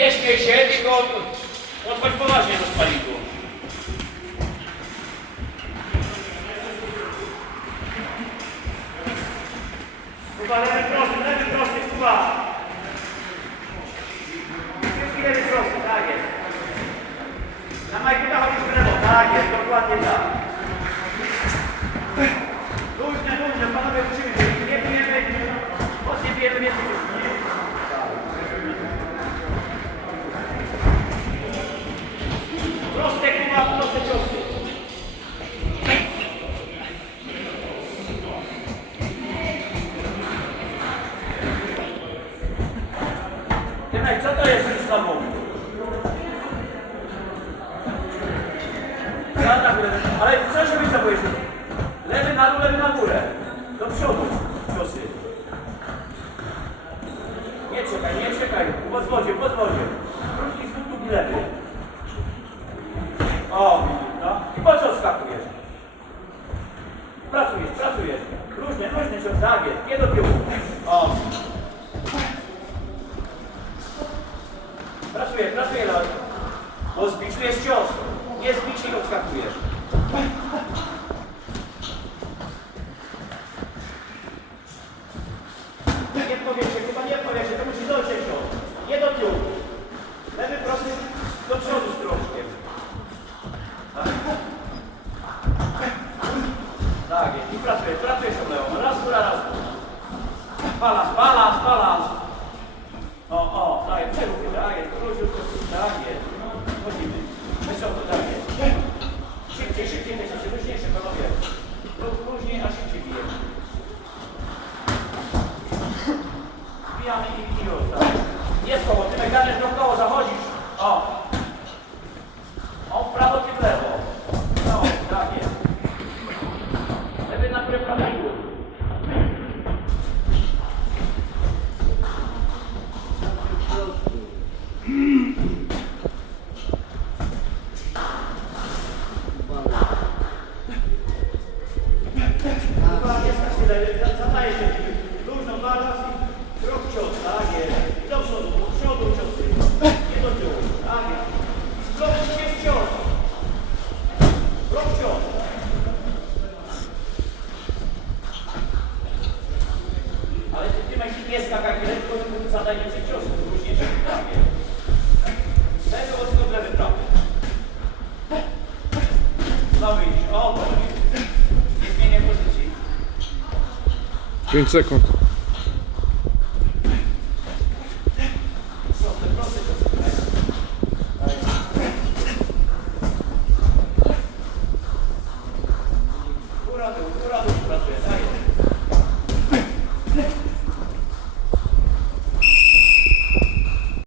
Nie śmiej się, tylko podchodź poważnie do spalinku. Kuba, lewy prosty, lewy prosty, Kuba. Wszystki lewy prosty, tak jest. Na Majkuta chodzisz w lewo, tak jest, dokładnie tak. Tymek, co to jest górę. Ale co się mi? Lewy na dół, lewy na górę. Pracuję, pracuję na... Bo zbiczujesz cios. Nie zbicie i odskakujesz. Nie powie się, chyba nie powie się, to musi dolecieć cios. Nie do tyłu. Lewy prosty do przodu z troszkiem. Tak. I pracujesz, pracujesz lewą. Raz góra, raz dół. Balans, balans, balans. Wbijamy i już, tak. Jest koło, ty meganisz do koło, zachodzisz. O. O, w prawo, ty w lewo. No, tak jest. Lewy na górę, prawy na górę. Zadaje się luźno balans ty, ty masz nie skakać, tylko zadaj więcej ciosów, różnie się tak jest. Lewy odskok, lewy prawy. Znowu idziesz, o, to Nie zmienię pozycji. 5 sekund.